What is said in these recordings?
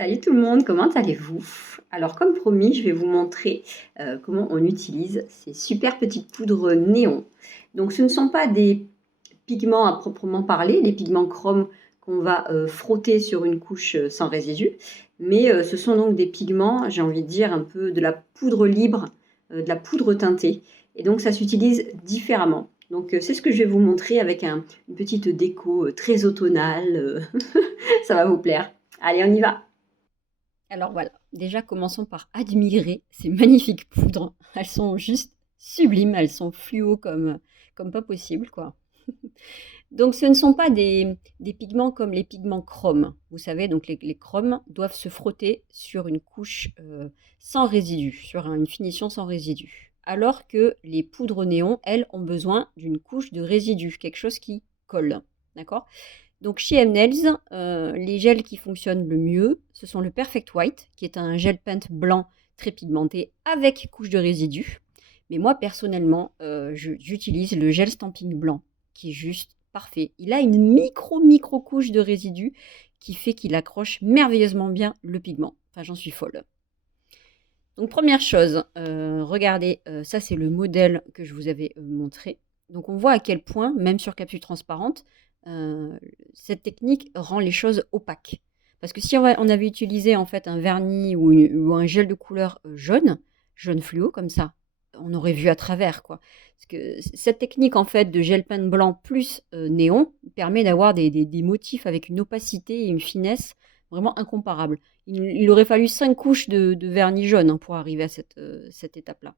Salut tout le monde, comment allez-vous? Alors comme promis, je vais vous montrer comment on utilise ces super petites poudres néon. Donc ce ne sont pas des pigments à proprement parler, des pigments chrome qu'on va frotter sur une couche sans résidu, mais ce sont donc des pigments, j'ai envie de dire, un peu de la poudre libre, de la poudre teintée, et donc ça s'utilise différemment. Donc c'est ce que je vais vous montrer avec une petite déco très automnale, ça va vous plaire. Allez, on y va! Alors voilà, déjà commençons par admirer ces magnifiques poudres. Elles sont juste sublimes, elles sont fluo comme pas possible, quoi. Donc ce ne sont pas des pigments comme les pigments chromes. Vous savez, donc les chromes doivent se frotter sur une couche sans résidu, sur une finition sans résidu. Alors que les poudres néons, elles, ont besoin d'une couche de résidu, quelque chose qui colle. D'accord? Donc chez M-Nails, les gels qui fonctionnent le mieux, ce sont le Perfect White, qui est un gel paint blanc très pigmenté avec couche de résidus. Mais moi, personnellement, j'utilise le gel stamping blanc, qui est juste parfait. Il a une micro couche de résidus qui fait qu'il accroche merveilleusement bien le pigment. Enfin, j'en suis folle. Donc première chose, regardez, ça c'est le modèle que je vous avais montré. Donc on voit à quel point, même sur capsule transparente, cette technique rend les choses opaques. Parce que si on avait utilisé en fait un vernis ou un gel de couleur jaune fluo comme ça, on aurait vu à travers quoi. Parce que cette technique en fait de gel peint blanc plus néon permet d'avoir des motifs avec une opacité et une finesse vraiment incomparables. Il aurait fallu 5 couches de vernis jaune pour arriver à cette étape-là.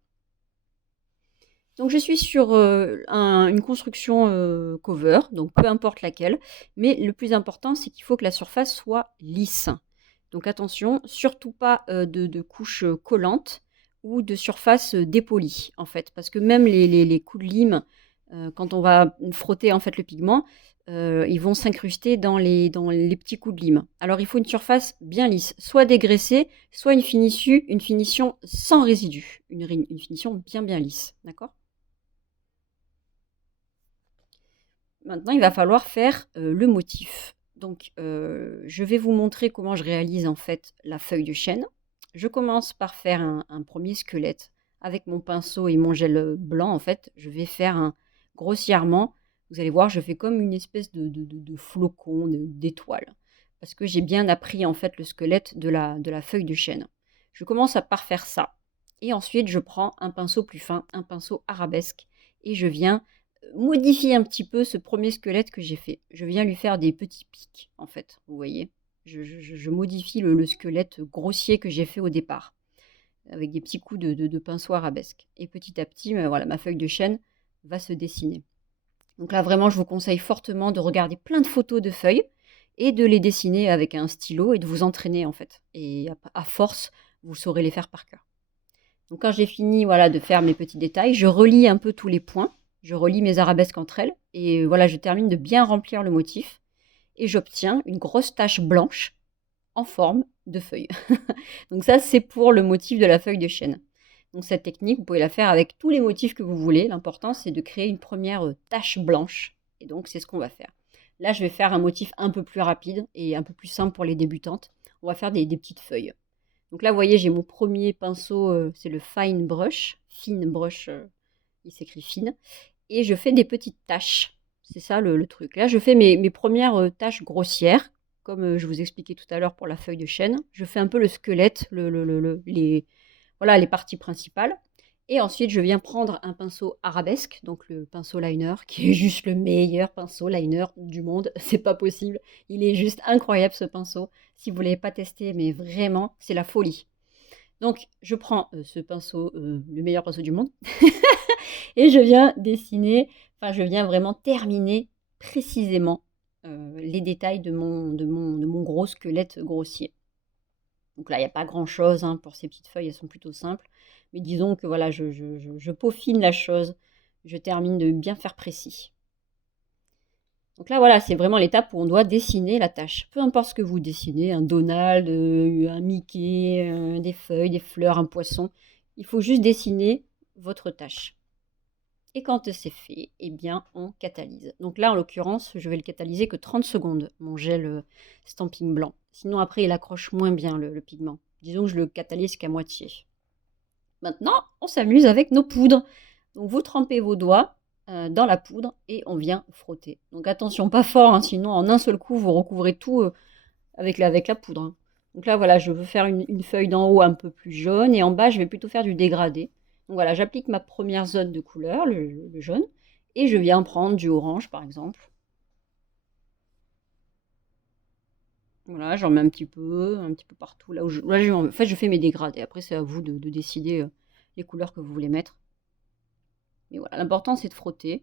Donc je suis sur une construction cover, donc peu importe laquelle, mais le plus important c'est qu'il faut que la surface soit lisse. Donc attention, surtout pas de couches collantes ou de surface dépolie en fait, parce que même les coups de lime, quand on va frotter en fait le pigment, ils vont s'incruster dans les petits coups de lime. Alors il faut une surface bien lisse, soit dégraissée, soit une finition sans résidus, une finition bien lisse, d'accord? Maintenant, il va falloir faire le motif. Donc, je vais vous montrer comment je réalise en fait la feuille de chêne. Je commence par faire un premier squelette. Avec mon pinceau et mon gel blanc, en fait, je vais faire grossièrement, vous allez voir, je fais comme une espèce de flocon, d'étoile. Parce que j'ai bien appris en fait le squelette de la feuille de chêne. Je commence par faire ça. Et ensuite, je prends un pinceau plus fin, un pinceau arabesque, et je viens modifier un petit peu ce premier squelette que j'ai fait. Je viens lui faire des petits pics, en fait, vous voyez. Je modifie le squelette grossier que j'ai fait au départ, avec des petits coups de pinceau arabesque. Et petit à petit, voilà, ma feuille de chêne va se dessiner. Donc là, vraiment, je vous conseille fortement de regarder plein de photos de feuilles et de les dessiner avec un stylo et de vous entraîner, en fait. Et à force, vous saurez les faire par cœur. Donc quand j'ai fini voilà, de faire mes petits détails, je relie un peu tous les points, je relie mes arabesques entre elles, et voilà, je termine de bien remplir le motif, et j'obtiens une grosse tache blanche en forme de feuille. Donc ça, c'est pour le motif de la feuille de chêne. Donc cette technique, vous pouvez la faire avec tous les motifs que vous voulez. L'important, c'est de créer une première tache blanche, et donc c'est ce qu'on va faire. Là, je vais faire un motif un peu plus rapide et un peu plus simple pour les débutantes. On va faire des petites feuilles. Donc là, vous voyez, j'ai mon premier pinceau, c'est le Fine Brush. Fine Brush, il s'écrit fine. Et je fais des petites taches. C'est ça le truc. Là, je fais mes premières taches grossières, comme je vous expliquais tout à l'heure pour la feuille de chêne. Je fais un peu le squelette, voilà, les parties principales. Et ensuite, je viens prendre un pinceau arabesque, donc le pinceau liner, qui est juste le meilleur pinceau liner du monde. C'est pas possible. Il est juste incroyable ce pinceau. Si vous ne l'avez pas testé, mais vraiment, c'est la folie. Donc, je prends ce pinceau, le meilleur pinceau du monde, et je viens dessiner, enfin, je viens vraiment terminer précisément les détails de mon gros squelette grossier. Donc là, il n'y a pas grand-chose hein, pour ces petites feuilles, elles sont plutôt simples. Mais disons que voilà, je peaufine la chose, je termine de bien faire précis. Donc là, voilà, c'est vraiment l'étape où on doit dessiner la tâche. Peu importe ce que vous dessinez, un Donald, un Mickey, des feuilles, des fleurs, un poisson. Il faut juste dessiner votre tâche. Et quand c'est fait, eh bien, on catalyse. Donc là, en l'occurrence, je vais le catalyser que 30 secondes, mon gel stamping blanc. Sinon, après, il accroche moins bien le pigment. Disons que je le catalyse qu'à moitié. Maintenant, on s'amuse avec nos poudres. Donc, vous trempez vos doigts dans la poudre et on vient frotter. Donc, attention, pas fort, hein, sinon, en un seul coup, vous recouvrez tout avec la poudre. Hein. Donc là, voilà, je veux faire une feuille d'en haut un peu plus jaune et en bas, je vais plutôt faire du dégradé. Donc voilà, j'applique ma première zone de couleur, le jaune, et je viens prendre du orange, par exemple. Voilà, j'en mets un petit peu partout. Là, en fait, je fais mes dégradés. Après, c'est à vous de décider les couleurs que vous voulez mettre. Mais voilà, l'important, c'est de frotter,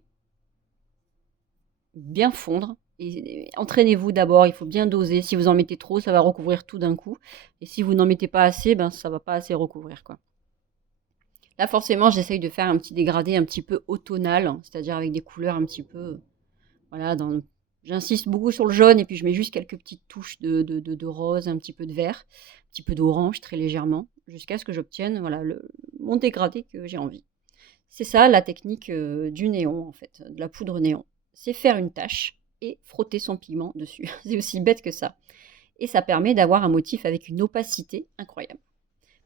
bien fondre. Et entraînez-vous d'abord, il faut bien doser. Si vous en mettez trop, ça va recouvrir tout d'un coup. Et si vous n'en mettez pas assez, ben, ça va pas assez recouvrir, quoi. Là, forcément, j'essaye de faire un petit dégradé un petit peu automnal, hein, c'est-à-dire avec des couleurs un petit peu... Voilà, j'insiste beaucoup sur le jaune et puis je mets juste quelques petites touches de rose, un petit peu de vert, un petit peu d'orange, très légèrement, jusqu'à ce que j'obtienne voilà, mon dégradé que j'ai envie. C'est ça la technique du néon, en fait, de la poudre néon. C'est faire une tache et frotter son pigment dessus. C'est aussi bête que ça. Et ça permet d'avoir un motif avec une opacité incroyable.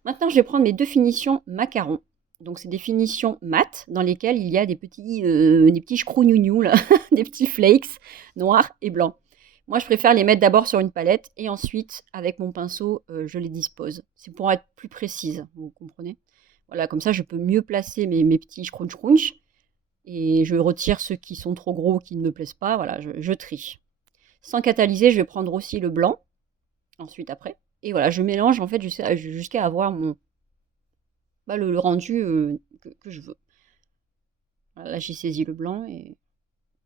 Maintenant, je vais prendre mes deux finitions macarons. Donc, c'est des finitions mates dans lesquelles il y a des petits chkrougnougnous, là, des petits flakes noirs et blancs. Moi, je préfère les mettre d'abord sur une palette et ensuite, avec mon pinceau, je les dispose. C'est pour être plus précise, vous comprenez? Voilà, comme ça, je peux mieux placer mes petits scrunch et je retire ceux qui sont trop gros, qui ne me plaisent pas. Voilà, je trie. Sans catalyser, je vais prendre aussi le blanc, ensuite après. Et voilà, je mélange en fait jusqu'à avoir le rendu que je veux. Voilà, là, j'ai saisi le blanc et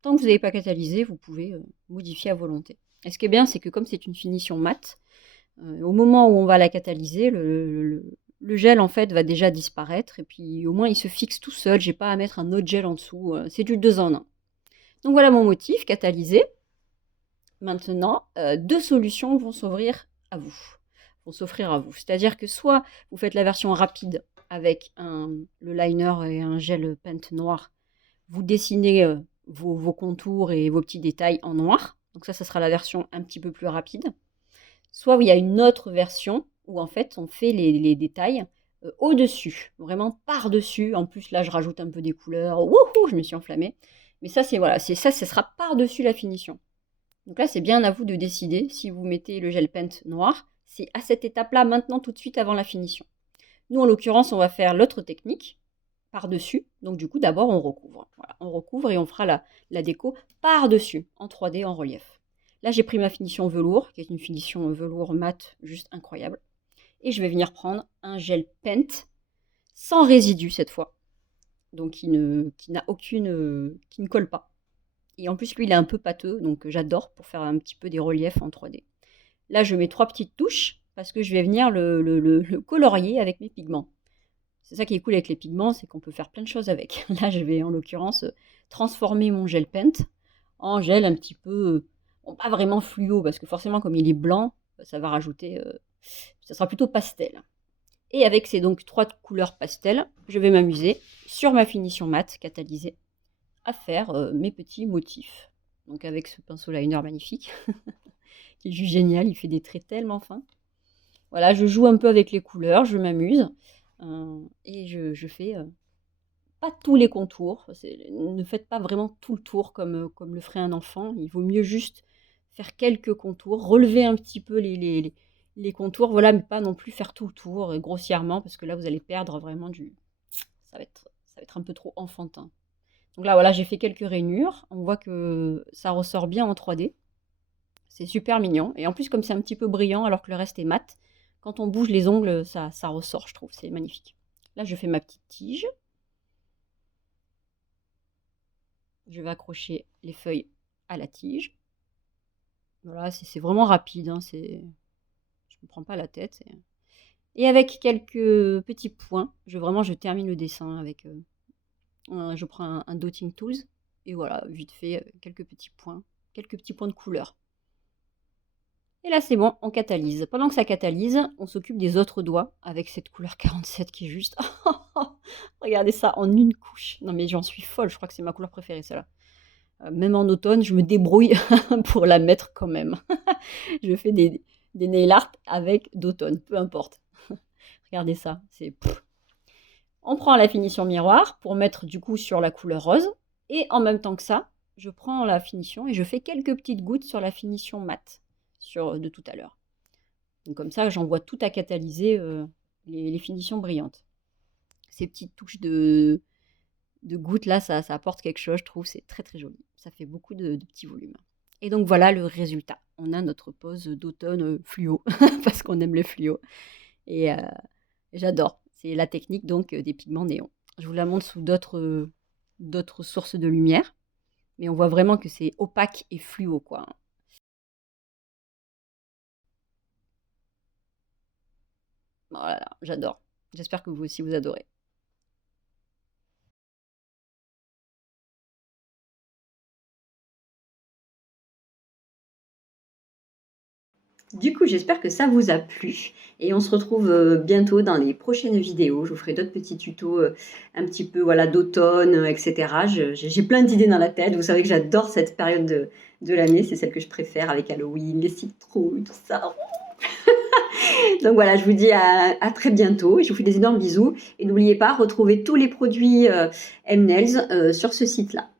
tant que vous n'avez pas catalysé, vous pouvez modifier à volonté. Et ce qui est bien, c'est que comme c'est une finition mate, au moment où on va la catalyser, le gel en fait va déjà disparaître et puis au moins il se fixe tout seul. J'ai pas à mettre un autre gel en dessous. C'est du 2 en 1. Donc voilà mon motif catalysé. Maintenant, deux solutions vont s'offrir à vous. C'est-à-dire que soit vous faites la version rapide avec le liner et un gel paint noir, vous dessinez vos contours et vos petits détails en noir. Donc ça sera la version un petit peu plus rapide. Soit il y a une autre version où en fait on fait les détails au-dessus, vraiment par-dessus. En plus là je rajoute un peu des couleurs. Wouhou, je me suis enflammée. Mais ça ça sera par-dessus la finition. Donc là, c'est bien à vous de décider si vous mettez le gel paint noir. C'est à cette étape-là, maintenant, tout de suite, avant la finition. Nous, en l'occurrence, on va faire l'autre technique, par-dessus. Donc du coup, d'abord, on recouvre. Voilà, on recouvre et on fera la déco par-dessus, en 3D, en relief. Là, j'ai pris ma finition velours, qui est une finition velours mat, juste incroyable. Et je vais venir prendre un gel paint, sans résidu cette fois. Donc qui ne colle pas. Et en plus, lui, il est un peu pâteux, donc j'adore pour faire un petit peu des reliefs en 3D. Là, je mets 3 petites touches parce que je vais venir le colorier avec mes pigments. C'est ça qui est cool avec les pigments, c'est qu'on peut faire plein de choses avec. Là, je vais en l'occurrence transformer mon gel paint en gel un petit peu, bon, pas vraiment fluo, parce que forcément, comme il est blanc, ça va rajouter, ça sera plutôt pastel. Et avec ces donc 3 couleurs pastel, je vais m'amuser sur ma finition mat catalysée à faire mes petits motifs. Donc avec ce pinceau liner magnifique, qui est juste génial, il fait des traits tellement fins. Voilà, je joue un peu avec les couleurs, je m'amuse, et je fais pas tous les contours. Ne faites pas vraiment tout le tour comme le ferait un enfant. Il vaut mieux juste faire quelques contours, relever un petit peu les contours, voilà, mais pas non plus faire tout le tour grossièrement, parce que là, vous allez perdre vraiment ça va être un peu trop enfantin. Donc là, voilà, j'ai fait quelques rainures. On voit que ça ressort bien en 3D. C'est super mignon. Et en plus, comme c'est un petit peu brillant alors que le reste est mat, quand on bouge les ongles, ça ressort, je trouve. C'est magnifique. Là, je fais ma petite tige. Je vais accrocher les feuilles à la tige. Voilà, c'est vraiment rapide. Hein, je ne me prends pas la tête. Et avec quelques petits points, je termine le dessin avec... je prends un dotting tools et voilà, vite fait, quelques petits points de couleur. Et là, c'est bon, on catalyse. Pendant que ça catalyse, on s'occupe des autres doigts avec cette couleur 47 qui est juste... Regardez ça en une couche. Non mais j'en suis folle, je crois que c'est ma couleur préférée, celle-là. Même en automne, je me débrouille pour la mettre quand même. Je fais des des nail art avec d'automne, peu importe. Regardez ça, c'est... On prend la finition miroir pour mettre du coup sur la couleur rose. Et en même temps que ça, je prends la finition et je fais quelques petites gouttes sur la finition mat de tout à l'heure. Donc comme ça, j'envoie tout à catalyser les finitions brillantes. Ces petites touches de gouttes là, ça apporte quelque chose, je trouve, c'est très très joli. Ça fait beaucoup de petits volumes. Et donc voilà le résultat. On a notre pose d'automne fluo, parce qu'on aime le fluo. Et j'adore. C'est la technique donc des pigments néons. Je vous la montre sous d'autres sources de lumière, mais on voit vraiment que c'est opaque et fluo, quoi. Voilà, j'adore. J'espère que vous aussi vous adorez. Du coup, j'espère que ça vous a plu et on se retrouve bientôt dans les prochaines vidéos. Je vous ferai d'autres petits tutos un petit peu voilà, d'automne, etc. J'ai plein d'idées dans la tête. Vous savez que j'adore cette période de l'année. C'est celle que je préfère avec Halloween, les citrouilles, tout ça. Donc voilà, je vous dis à très bientôt et je vous fais des énormes bisous. Et n'oubliez pas, retrouvez tous les produits M-Nails sur ce site-là.